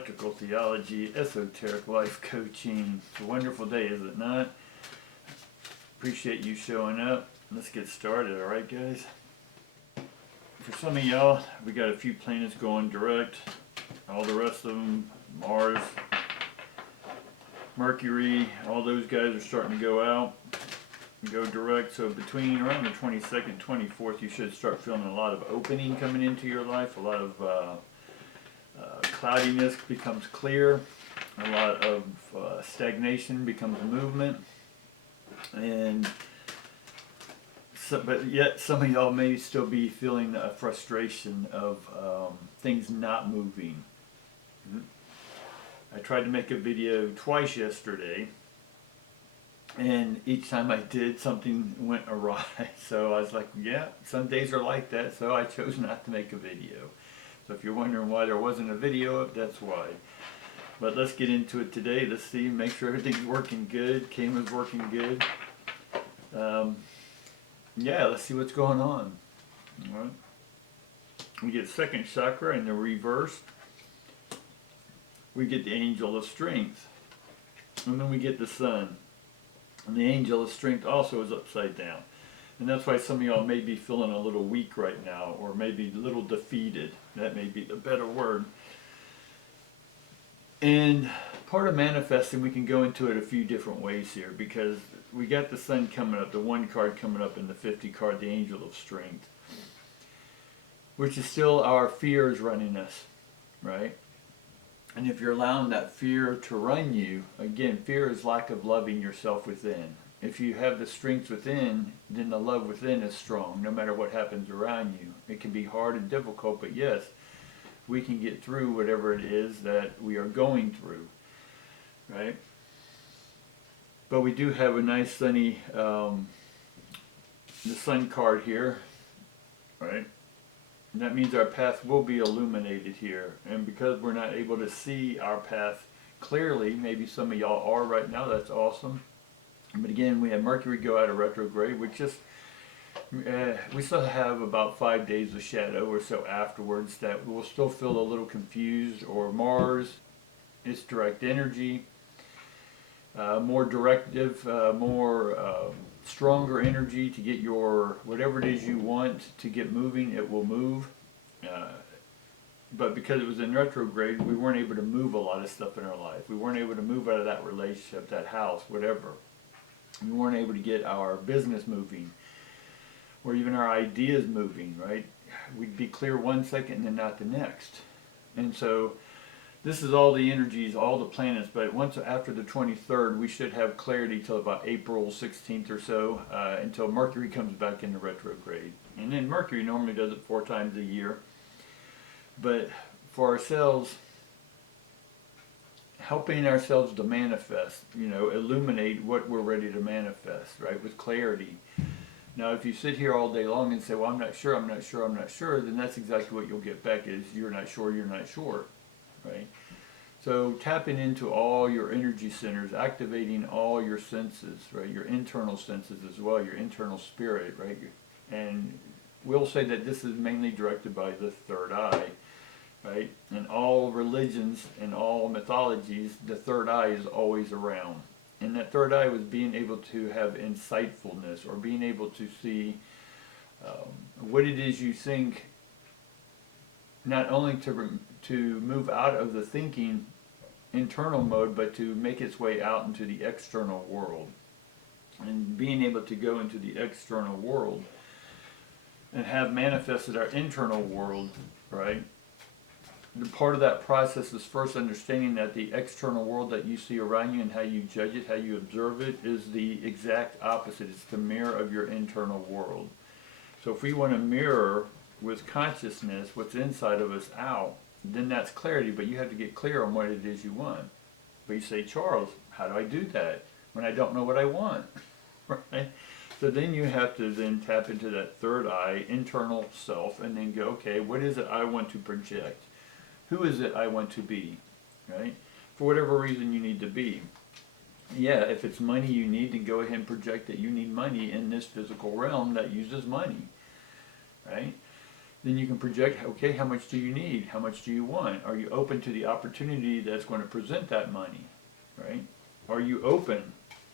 electrical theology, esoteric life coaching. It's a wonderful day, is it not? Appreciate you showing up. Let's get started, alright guys? For some of y'all, we got a few planets going direct. All the rest of them, Mars, Mercury, all those guys are starting to go out and go direct. So between around the 22nd, 24th, you should start feeling a lot of opening coming into your life. A lot of cloudiness becomes clear. A lot of stagnation becomes movement. And so, but yet some of y'all may still be feeling a frustration of things not moving. I tried to make a video twice yesterday, and each time I did, something went awry. So I was like, yeah, some days are like that, so I chose not to make a video. So if you're wondering why there wasn't a video up, that's why. But let's get into it today. Let's see, make sure everything's working good. Camera's working good. Yeah, let's see what's going on. All right. We get second chakra in the reverse. We get the angel of strength. And then we get the sun. And the angel of strength also is upside down. And that's why some of y'all may be feeling a little weak right now, or maybe a little defeated. That may be the better word. And part of manifesting, we can go into it a few different ways here, because we got the sun coming up, the 1 card coming up in the 50 card, the angel of strength, which is still our fears running us, right? And if you're allowing that fear to run you, again, fear is lack of loving yourself within. If you have the strength within, then the love within is strong, no matter what happens around you. It can be hard and difficult, but yes, we can get through whatever it is that we are going through, right? But we do have a nice sunny, the sun card here, right? And that means our path will be illuminated here. And because we're not able to see our path clearly, maybe some of y'all are right now, that's awesome. But again, we have Mercury go out of retrograde, which just, we still have about 5 days of shadow or so afterwards that we'll still feel a little confused. Or Mars, it's direct energy, more directive, more stronger energy to get your, whatever it is you want to get moving, it will move. But because it was in retrograde, we weren't able to move a lot of stuff in our life. We weren't able to move out of that relationship, that house, whatever. We weren't able to get our business moving, or even our ideas moving, right? We'd be clear 1 second and then not the next. And so this is all the energies, all the planets, but once after the 23rd, we should have clarity till about April 16th or so, until Mercury comes back into retrograde. And then Mercury normally does it 4 times a year. But for ourselves, helping ourselves to manifest, you know, illuminate what we're ready to manifest, right, with clarity. Now, if you sit here all day long and say, well, I'm not sure, I'm not sure, I'm not sure, then that's exactly what you'll get back is you're not sure, right? So tapping into all your energy centers, activating all your senses, right, your internal senses as well, your internal spirit, right? And we'll say that this is mainly directed by the third eye, right? In all religions and all mythologies, the third eye is always around. And that third eye was being able to have insightfulness, or being able to see what it is you think, not only to move out of the thinking internal mode, but to make its way out into the external world. And being able to go into the external world and have manifested our internal world, right? The part of that process is first understanding that the external world that you see around you and how you judge it, how you observe it, is the exact opposite. It's the mirror of your internal world. So if we want to mirror with consciousness what's inside of us out, then that's clarity, but you have to get clear on what it is you want. But you say, Charles, how do I do that when I don't know what I want? Right? So then you have to then tap into that third eye, internal self, and then go, okay, what is it I want to project? Who is it I want to be, right? For whatever reason you need to be. Yeah, if it's money you need, then go ahead and project that you need money in this physical realm that uses money, right? then you can project, okay, how much do you need? How much do you want? Are you open to the opportunity that's going to present that money, right? Are you open?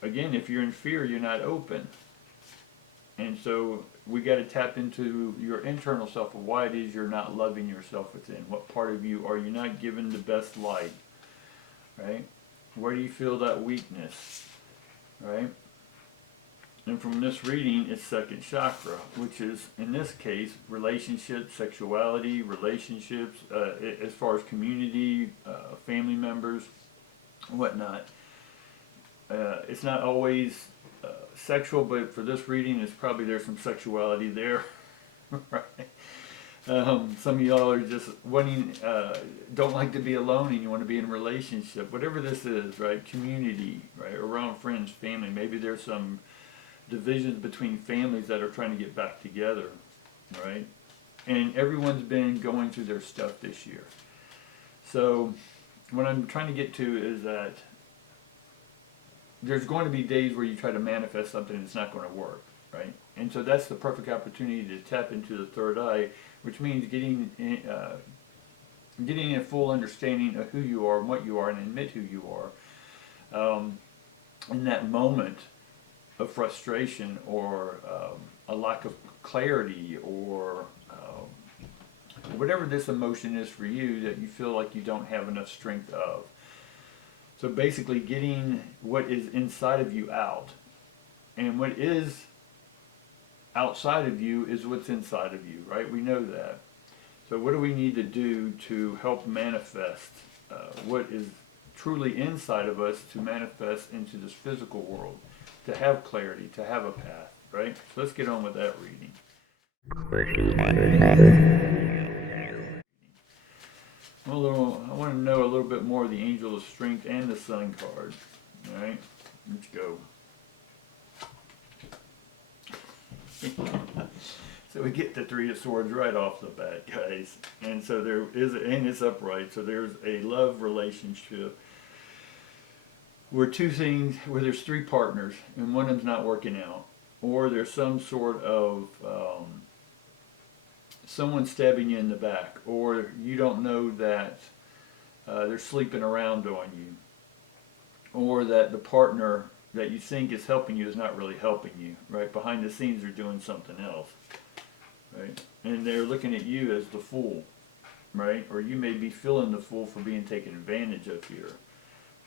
Again, if you're in fear, you're not open. And so we got to tap into your internal self of why it is you're not loving yourself within. What part of you are you not giving the best light, right? Where do you feel that weakness, right? And from this reading, it's second chakra, which is, in this case, relationships, sexuality, relationships, as far as community, family members, whatnot. It's not always sexual, but for this reading, it's probably there's some sexuality there, right? Some of y'all are just wanting, don't like to be alone and you want to be in a relationship. Whatever this is, right? Community, right? Around friends, family. Maybe there's some divisions between families that are trying to get back together, right? And everyone's been going through their stuff this year. So what I'm trying to get to is that there's going to be days where you try to manifest something and it's not going to work, right? And so that's the perfect opportunity to tap into the third eye, which means getting a full understanding of who you are and what you are, and admit who you are. In that moment of frustration or a lack of clarity or whatever this emotion is for you that you feel like you don't have enough strength of. So basically getting what is inside of you out. And what is outside of you is what's inside of you, right? We know that. So what do we need to do to help manifest what is truly inside of us to manifest into this physical world? To have clarity, to have a path, right? So let's get on with that reading. I want to know a little bit more of the Angel of Strength and the Sun card. All right, let's go. So we get the Three of Swords right off the bat, guys. And so there is, and it's upright. So there's a love relationship where there's three partners and one of them's not working out, or there's some sort of someone stabbing you in the back, or you don't know that they're sleeping around on you, or that the partner that you think is helping you is not really helping you, right? Behind the scenes they're doing something else, right? And they're looking at you as the fool, right? Or you may be feeling the fool for being taken advantage of here.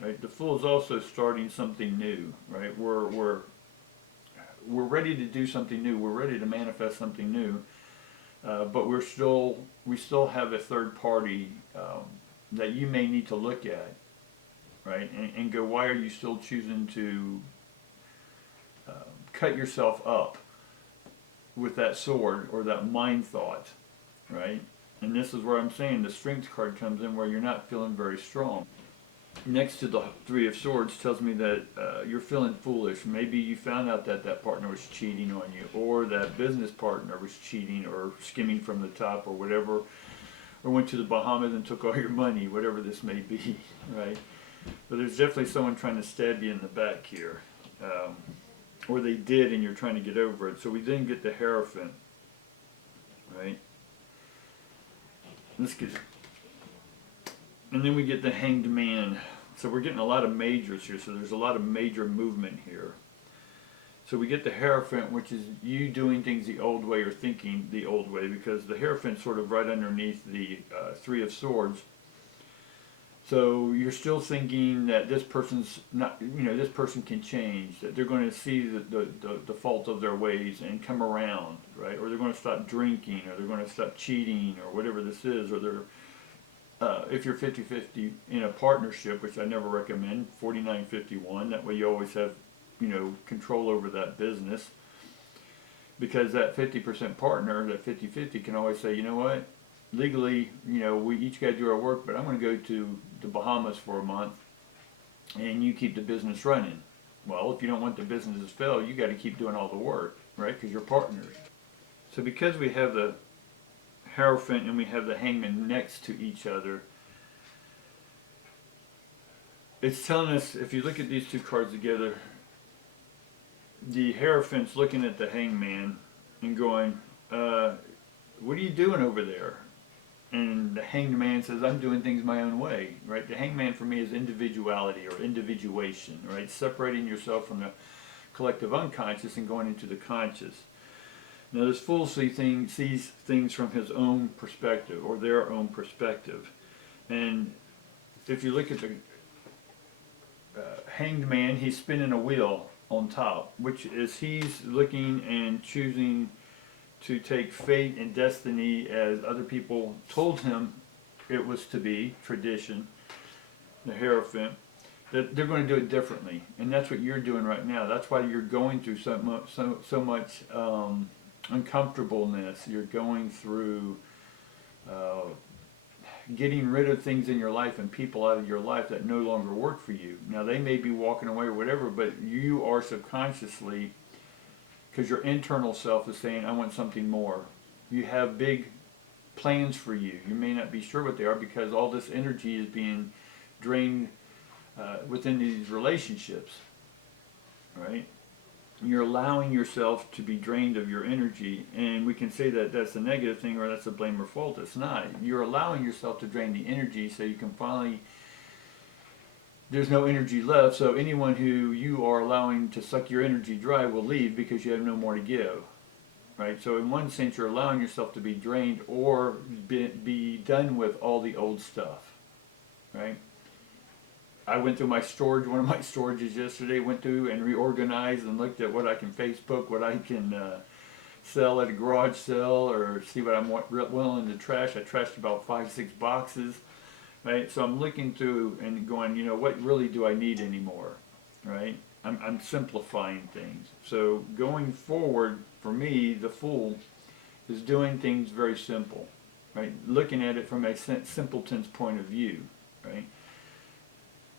Right, the Fool is also starting something new. Right, we're ready to do something new. We're ready to manifest something new, but we still have a third party that you may need to look at, right, and go, why are you still choosing to cut yourself up with that sword or that mind thought, right? And this is where I'm saying the Strength card comes in, where you're not feeling very strong. Next to the Three of Swords tells me that you're feeling foolish. Maybe you found out that that partner was cheating on you, or that business partner was cheating or skimming from the top or whatever, or went to the Bahamas and took all your money, whatever this may be, right? But there's definitely someone trying to stab you in the back here, or they did and you're trying to get over it. So we then get the Hierophant, right? Let's get it. And then we get the Hanged Man. So we're getting a lot of majors here. So there's a lot of major movement here. So we get the Hierophant, which is you doing things the old way or thinking the old way, because the Hierophant's sort of right underneath the Three of Swords. So you're still thinking that this person's not, this person can change, that they're going to see the fault of their ways and come around, right? Or they're going to stop drinking, or they're going to stop cheating, or whatever this is, or they're if you're 50-50 in a partnership, which I never recommend, 49-51, that way you always have, control over that business. Because that 50% partner, that 50-50, can always say, you know what, legally, we each got to do our work, but I'm going to go to the Bahamas for a month, and you keep the business running. Well, if you don't want the business to fail, you got to keep doing all the work, right? Because you're partners. So because we have the Hierophant and we have the Hangman next to each other, it's telling us, if you look at these two cards together, the Hierophant's looking at the Hangman and going, what are you doing over there? And the hanged man says, I'm doing things my own way, right? The hanged man for me is individuality or individuation, right? Separating yourself from the collective unconscious and going into the conscious. Now this fool sees things from his own perspective or their own perspective. And if you look at the hanged man, he's spinning a wheel on top, which is he's looking and choosing to take fate and destiny as other people told him it was to be, tradition, the Hierophant, that they're going to do it differently. And that's what you're doing right now. That's why you're going through so much uncomfortableness. You're going through getting rid of things in your life and people out of your life that no longer work for you. Now they may be walking away or whatever, but you are subconsciously, because your internal self is saying, I want something more. You have big plans for you. You may not be sure what they are because all this energy is being drained within these relationships, right? You're allowing yourself to be drained of your energy, and we can say that that's a negative thing or that's a blame or fault. It's not. You're allowing yourself to drain the energy so you can finally, there's no energy left, so anyone who you are allowing to suck your energy dry will leave because you have no more to give, right? So in one sense, you're allowing yourself to be drained or be done with all the old stuff, right? I went through my storage, one of my storages yesterday, went through and reorganized and looked at what I can Facebook, what I can sell at a garage sale, or see what I'm willing to trash. I trashed about 5-6 boxes, right? So I'm looking through and going, you know, what really do I need anymore, right? I'm simplifying things. So going forward, for me, the fool is doing things very simple, right? Looking at it from a simpleton's point of view, right?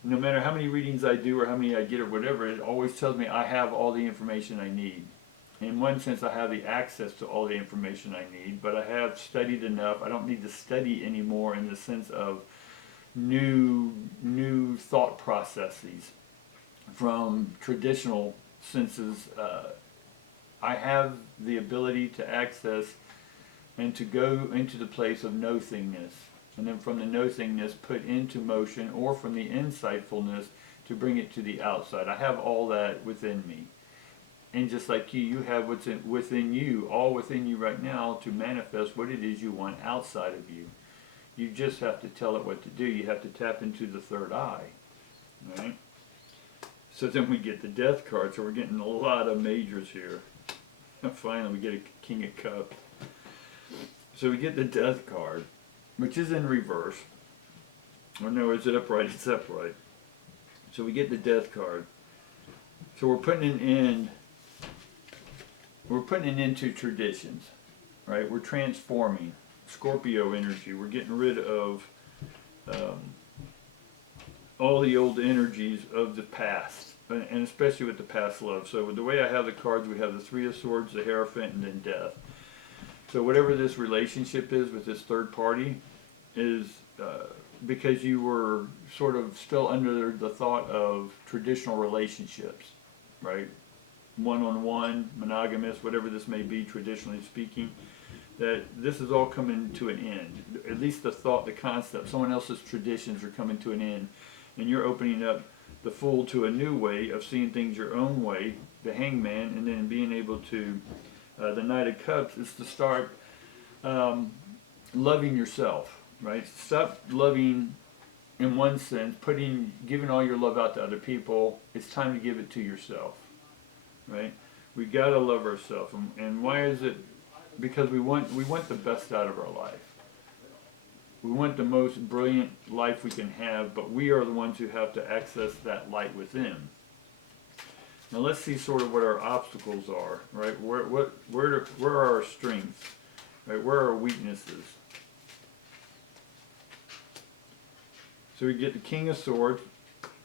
No matter how many readings I do or how many I get or whatever, it always tells me I have all the information I need. In one sense, I have the access to all the information I need, but I have studied enough. I don't need to study anymore in the sense of new thought processes from traditional senses. I have the ability to access and to go into the place of no-thingness. And then from the no-thingness put into motion, or from the insightfulness to bring it to the outside. I have all that within me. And just like you have what's within you, all within you right now to manifest what it is you want outside of you. You just have to tell it what to do. You have to tap into the third eye, right? So then we get the Death card. So we're getting a lot of majors here. And finally we get a King of Cups. So we get the Death card, which is in reverse. Or no, is it upright? It's upright. So we get the Death card. So we're putting an end. We're putting an end to traditions, right? We're transforming. Scorpio energy. We're getting rid of all the old energies of the past, and especially with the past love. So with the way I have the cards, we have the Three of Swords, the Hierophant, and then Death. So whatever this relationship is with this third party is because you were sort of still under the thought of traditional relationships, right? One-on-one, monogamous, whatever this may be, traditionally speaking, that this is all coming to an end. At least the thought, the concept, someone else's traditions are coming to an end, and you're opening up the Fool to a new way of seeing things your own way, the Hangman, and then being able to, the Knight of Cups is to start loving yourself, right? Stop loving, in one sense, giving all your love out to other people. It's time to give it to yourself, right? We gotta love ourselves, and why is it? Because we want the best out of our life. We want the most brilliant life we can have, but we are the ones who have to access that light within. Now let's see sort of what our obstacles are, right? Where are our strengths, right? Where are our weaknesses? So we get the King of Swords,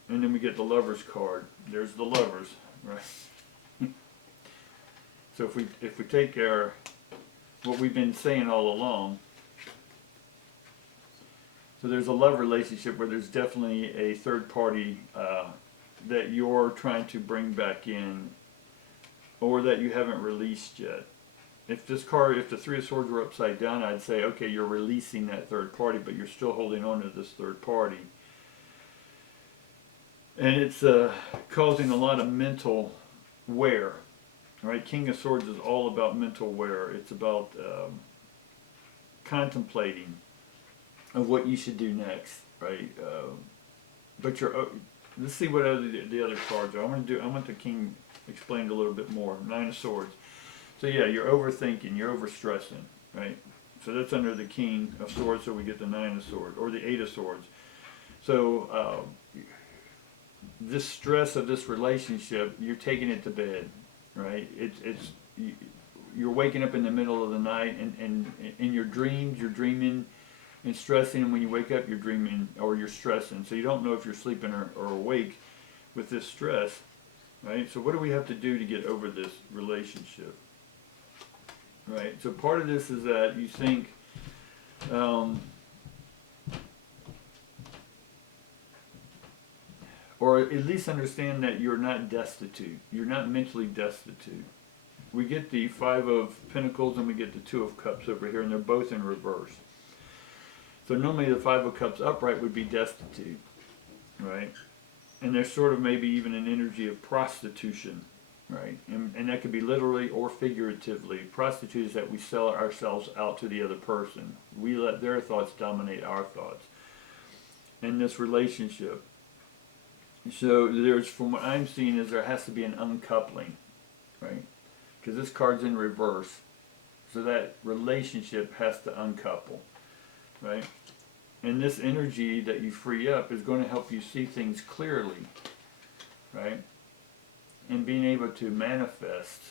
and then we get the Lover's card. There's the Lovers, right? So if we take what we've been saying all along, so there's a love relationship where there's definitely a third party that you're trying to bring back in, or that you haven't released yet. if the Three of Swords were upside down, I'd say, okay, you're releasing that third party, but you're still holding on to this third party. And it's causing a lot of mental wear, right? King of Swords is all about mental wear. It's about contemplating of what you should do next, right? But let's see what the other cards are. I want the King explained a little bit more. Nine of Swords. So yeah, you're overthinking, you're overstressing, right? So that's under the King of Swords, so we get the Nine of Swords, or the Eight of Swords. So this stress of this relationship, you're taking it to bed, right? You're waking up in the middle of the night, and in your dreams, you're dreaming and stressing, and when you wake up, you're dreaming or you're stressing. So you don't know if you're sleeping or awake with this stress, right? So what do we have to do to get over this relationship? Right, so part of this is that you think, or at least understand that you're not destitute. You're not mentally destitute. We get the Five of Pentacles and we get the Two of Cups over here, and they're both in reverse. So normally the Five of Cups upright would be destitute, right? And there's sort of maybe even an energy of prostitution. Right, and that could be literally or figuratively. Prostitute is that we sell ourselves out to the other person. We let their thoughts dominate our thoughts in this relationship. So from what I'm seeing, is there has to be an uncoupling, right? Because this card's in reverse, so that relationship has to uncouple, right? And this energy that you free up is going to help you see things clearly, right? And being able to manifest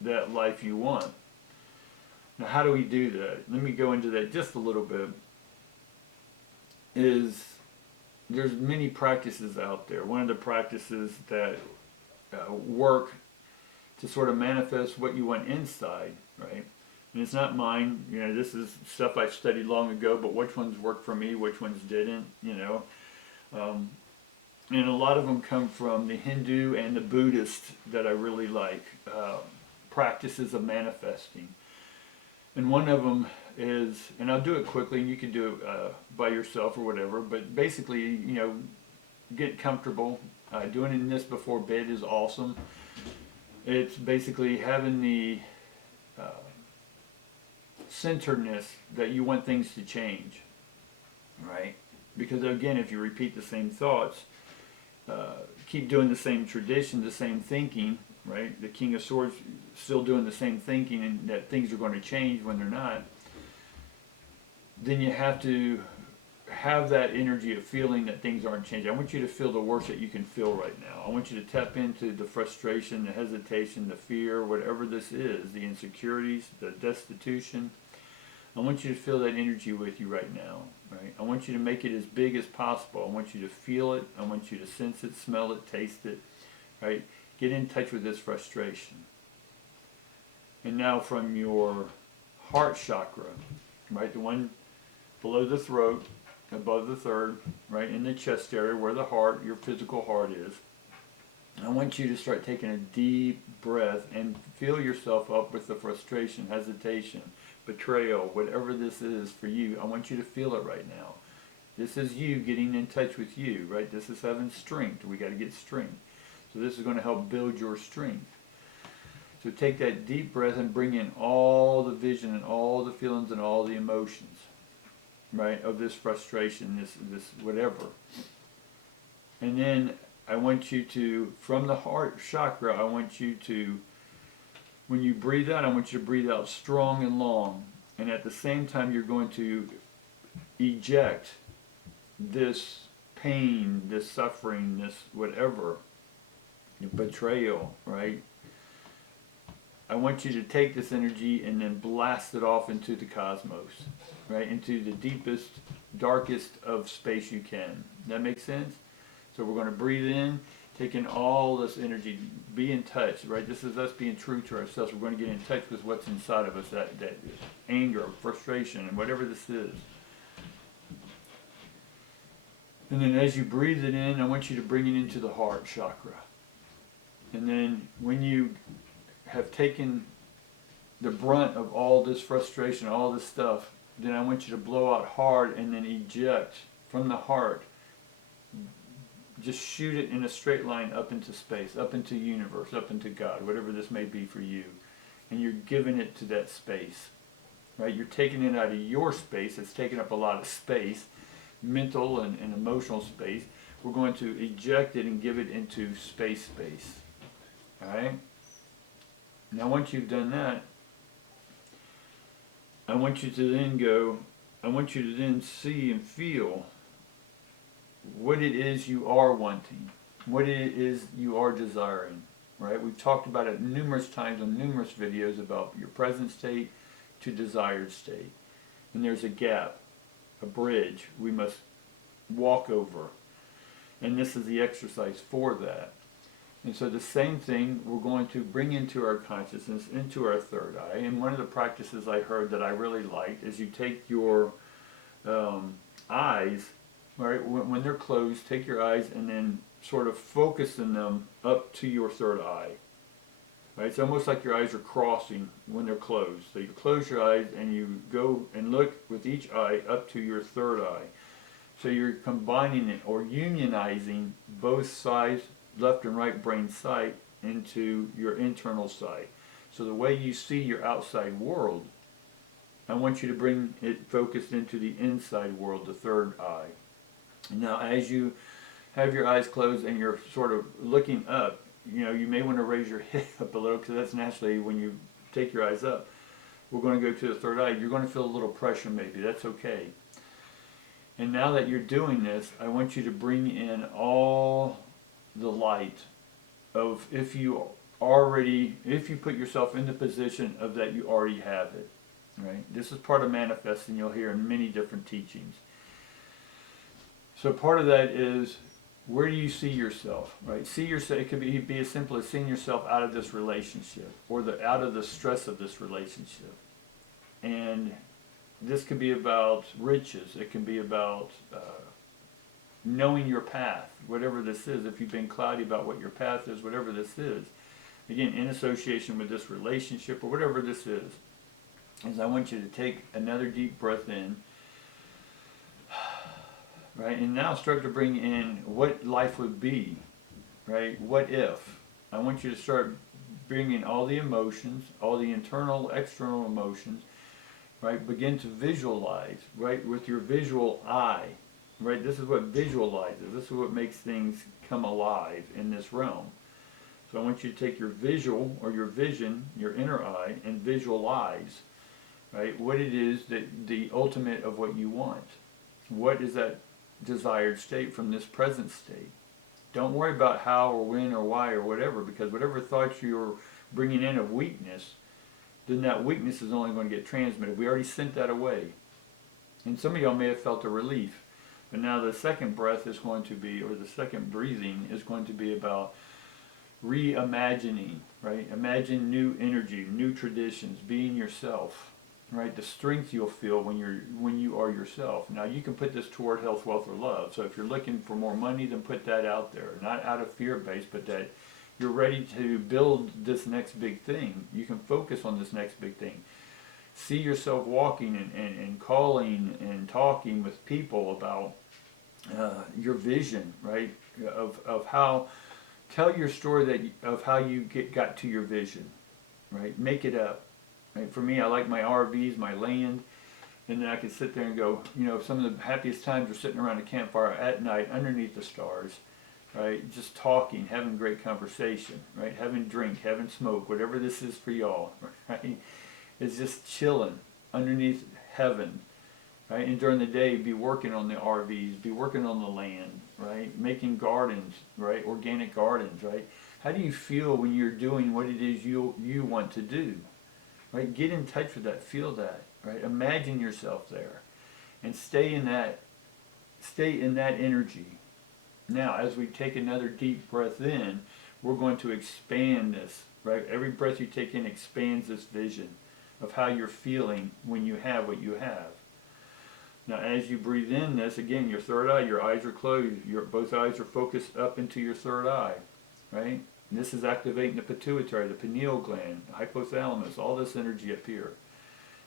that life you want. Now, how do we do that? Let me go into that just a little bit. There's many practices out there. One of the practices that work to sort of manifest what you want inside, right? And it's not mine. You know, this is stuff I studied long ago, but which ones worked for me, which ones didn't, you know. And a lot of them come from the Hindu and the Buddhist that I really like, practices of manifesting. And one of them is, and I'll do it quickly, and you can do it by yourself or whatever, but basically, you know, get comfortable. Doing this before bed is awesome. It's basically having the centeredness that you want things to change, right? Because again, if you repeat the same thoughts, keep doing the same tradition, the same thinking, right? The King of Swords still doing the same thinking, and that things are going to change when they're not. Then you have to have that energy of feeling that things aren't changing. I want you to feel the worst that you can feel right now. I want you to tap into the frustration, the hesitation, the fear, whatever this is, the insecurities, the destitution. I want you to feel that energy with you right now, right? I want you to make it as big as possible. I want you to feel it. I want you to sense it, smell it, taste it, right? Get in touch with this frustration. And now from your heart chakra, right? The one below the throat, above the third, right in the chest area where the heart, your physical heart is. I want you to start taking a deep breath and fill yourself up with the frustration, hesitation, betrayal, whatever this is for you. I want you to feel it right now. This is you getting in touch with you, right? This is having strength. We got to get strength. So this is going to help build your strength. So take that deep breath and bring in all the vision and all the feelings and all the emotions, right, of this frustration, this whatever. And then I want you to, from the heart chakra, I want you to, when you breathe out, I want you to breathe out strong and long. And at the same time, you're going to eject this pain, this suffering, this whatever, betrayal, right? I want you to take this energy and then blast it off into the cosmos, right? Into the deepest, darkest of space you can. That makes sense? So we're going to breathe in, take in all this energy, be in touch, right? This is us being true to ourselves. We're going to get in touch with what's inside of us, that anger, frustration, and whatever this is. And then as you breathe it in, I want you to bring it into the heart chakra. And then when you have taken the brunt of all this frustration, all this stuff, then I want you to blow out hard and then eject from the heart. Just shoot it in a straight line up into space, up into universe, up into God, whatever this may be for you. And you're giving it to that space, right? You're taking it out of your space. It's taking up a lot of space, mental and emotional space. We're going to eject it and give it into space. All right? Now once you've done that, I want you to then see and feel what it is you are wanting, what it is you are desiring, right? We've talked about it numerous times on numerous videos about your present state to desired state. And there's a gap, a bridge we must walk over. And this is the exercise for that. And so the same thing we're going to bring into our consciousness, into our third eye. And one of the practices I heard that I really liked is you take your eyes, right, when they're closed, take your eyes and then sort of focus in them up to your third eye. Right? It's almost like your eyes are crossing when they're closed. So you close your eyes and you go and look with each eye up to your third eye. So you're combining it or unionizing both sides, left and right brain sight, into your internal sight. So the way you see your outside world, I want you to bring it focused into the inside world, the third eye. Now as you have your eyes closed and you're sort of looking up, you may want to raise your head up a little, because that's naturally when you take your eyes up. We're going to go to the third eye. You're going to feel a little pressure maybe. That's okay. And now that you're doing this, I want you to bring in all the light of if you put yourself in the position of that you already have it. Right? This is part of manifesting, you'll hear in many different teachings. So part of that is, where do you see yourself? Right? See yourself. It could be as simple as seeing yourself out of this relationship, or out of the stress of this relationship. And this could be about riches. It can be about knowing your path, whatever this is. If you've been cloudy about what your path is, whatever this is, again, in association with this relationship or whatever this is I want you to take another deep breath in. Right, and now start to bring in what life would be, right? What if? I want you to start bringing all the emotions, all the internal, external emotions, right? Begin to visualize, right, with your visual eye, right? This is what visualizes. This is what makes things come alive in this realm. So I want you to take your visual or your vision, your inner eye, and visualize, right, what it is that the ultimate of what you want. What is that desired state from this present state? Don't worry about how or when or why or whatever, because whatever thoughts you're bringing in of weakness, then that weakness is only going to get transmitted. We already sent that away. And some of y'all may have felt a relief. But now the second breath is going to be, or the second breathing is going to be about reimagining, right? Imagine new energy, new traditions, being yourself. Right, the strength you'll feel when you are yourself. Now you can put this toward health, wealth, or love. So if you're looking for more money, then put that out there. Not out of fear-based, but that you're ready to build this next big thing. You can focus on this next big thing. See yourself walking and calling and talking with people about your vision, right? Of how, tell your story of how you got to your vision, right? Make it up. Right? For me, I like my RVs, my land, and then I can sit there and go, some of the happiest times are sitting around a campfire at night underneath the stars, right? Just talking, having great conversation, right? Having drink, having smoke, whatever this is for y'all, right? It's just chilling underneath heaven, right? And during the day, be working on the RVs, be working on the land, right? Making gardens, right? Organic gardens, right? How do you feel when you're doing what it is you want to do? Right? Get in touch with that, feel that, right? Imagine yourself there and stay in that energy. Now, as we take another deep breath in, we're going to expand this, right? Every breath you take in expands this vision of how you're feeling when you have what you have. Now, as you breathe in this, again, your third eye, your eyes are closed, both eyes are focused up into your third eye, right? And this is activating the pituitary, the pineal gland, the hypothalamus, all this energy up here.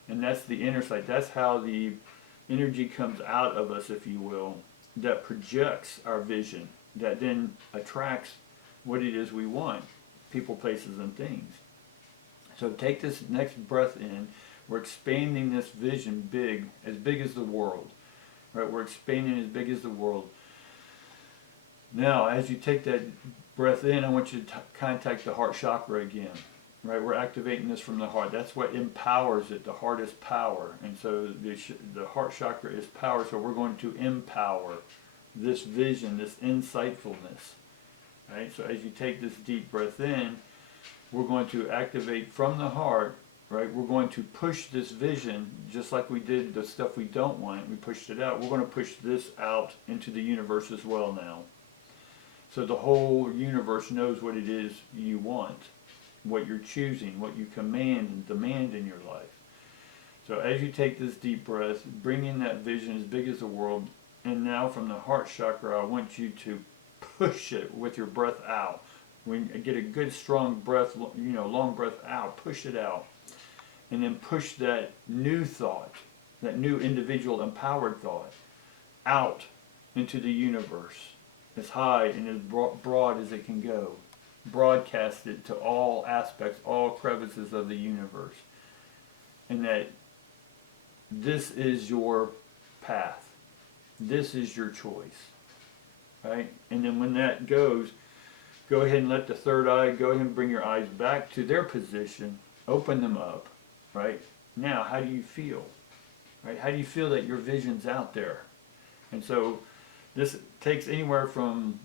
And that's the inner sight. That's how the energy comes out of us, if you will, that projects our vision, that then attracts what it is we want, people, places, and things. So take this next breath in. We're expanding this vision big as the world. Right? We're expanding as big as the world. Now, as you take that breath in, I want you to contact the heart chakra again. Right? We're activating this from the heart. That's what empowers it. The heart is power. And so the heart chakra is power. So we're going to empower this vision, this insightfulness. Right? So as you take this deep breath in, we're going to activate from the heart. Right? We're going to push this vision, just like we did the stuff we don't want. We pushed it out. We're going to push this out into the universe as well now. So the whole universe knows what it is you want, what you're choosing, what you command and demand in your life. So as you take this deep breath, bring in that vision as big as the world, and now from the heart chakra, I want you to push it with your breath out. When you get a good strong breath, long breath out, push it out. And then push that new thought, that new individual empowered thought, out into the universe, as high and as broad as it can go. Broadcast it to all aspects, all crevices of the universe. And that this is your path. This is your choice. Right? And then when that goes, go ahead and let the third eye, go ahead and bring your eyes back to their position. Open them up. Right? Now, how do you feel? Right? How do you feel that your vision's out there? And so this takes anywhere from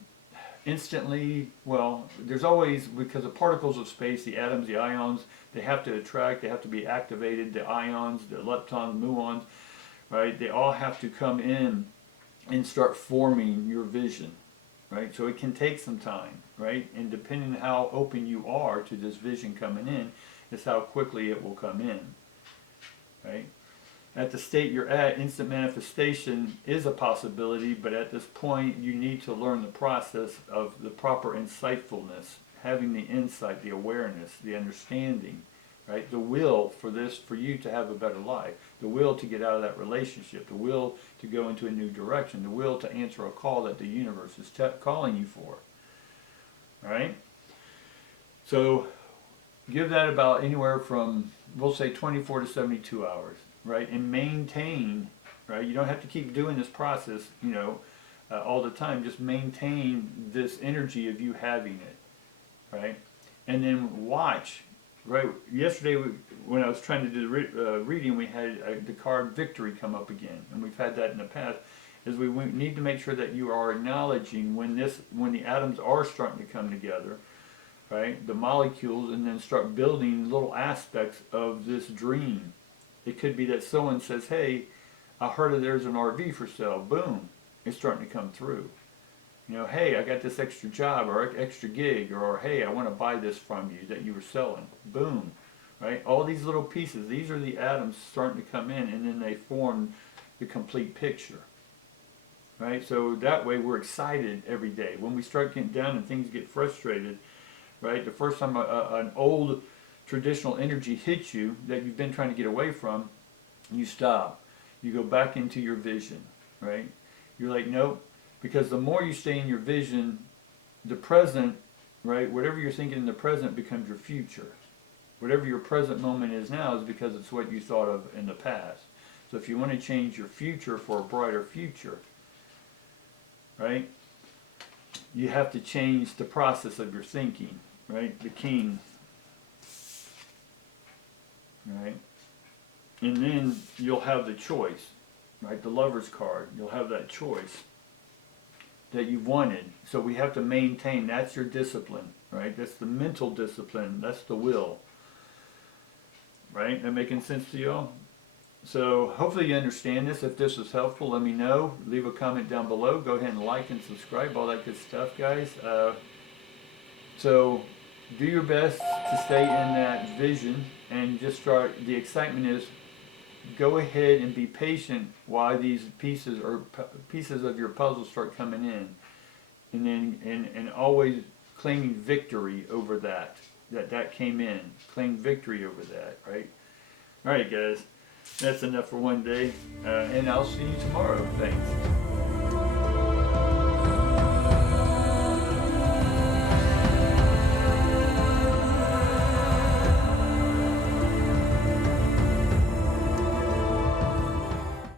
instantly, well, there's always, because the particles of space, the atoms, the ions, they have to attract, they have to be activated, the ions, the leptons, muons, right? They all have to come in and start forming your vision, right? So it can take some time, right? And depending on how open you are to this vision coming in, is how quickly it will come in, right? At the state you're at, instant manifestation is a possibility, but at this point you need to learn the process of the proper insightfulness, having the insight, the awareness, the understanding, right? The will for this, for you to have a better life, the will to get out of that relationship, the will to go into a new direction, the will to answer a call that the universe is calling you for, right? So give that about anywhere from, we'll say 24 to 72 hours, right? And maintain, right? You don't have to keep doing this process, all the time. Just maintain this energy of you having it, right? And then watch, right? Yesterday, when I was trying to do the reading, we had the card Victory come up again, and we've had that in the past. Is we need to make sure that you are acknowledging when the atoms are starting to come together, right, the molecules, and then start building little aspects of this dream. It could be that someone says, hey, I heard there's an RV for sale. Boom, it's starting to come through. Hey, I got this extra job or extra gig, or hey, I want to buy this from you that you were selling. Boom, right? All these little pieces, these are the atoms starting to come in, and then they form the complete picture. Right? So that way we're excited every day. When we start getting down and things get frustrated, right? The first time an old traditional energy hits you that you've been trying to get away from, you stop. You go back into your vision, right? You're like, nope. Because the more you stay in your vision, the present, right? Whatever you're thinking in the present becomes your future. Whatever your present moment is now is because it's what you thought of in the past. So if you want to change your future for a brighter future, right? You have to change the process of your thinking, right? The king, right? And then you'll have the choice, right? The Lover's card, you'll have that choice that you've wanted. So we have to maintain, that's your discipline, right? That's the mental discipline, that's the will, right? That making sense to y'all? So hopefully you understand this. If this was helpful, let me know. Leave a comment down below. Go ahead and like and subscribe, all that good stuff, guys. So do your best to stay in that vision and just start. The excitement is go ahead and be patient while these pieces of your puzzle start coming in, and then and always claiming victory over that. That came in. Claim victory over that, right? Alright guys, that's enough for one day. And I'll see you tomorrow. Thanks.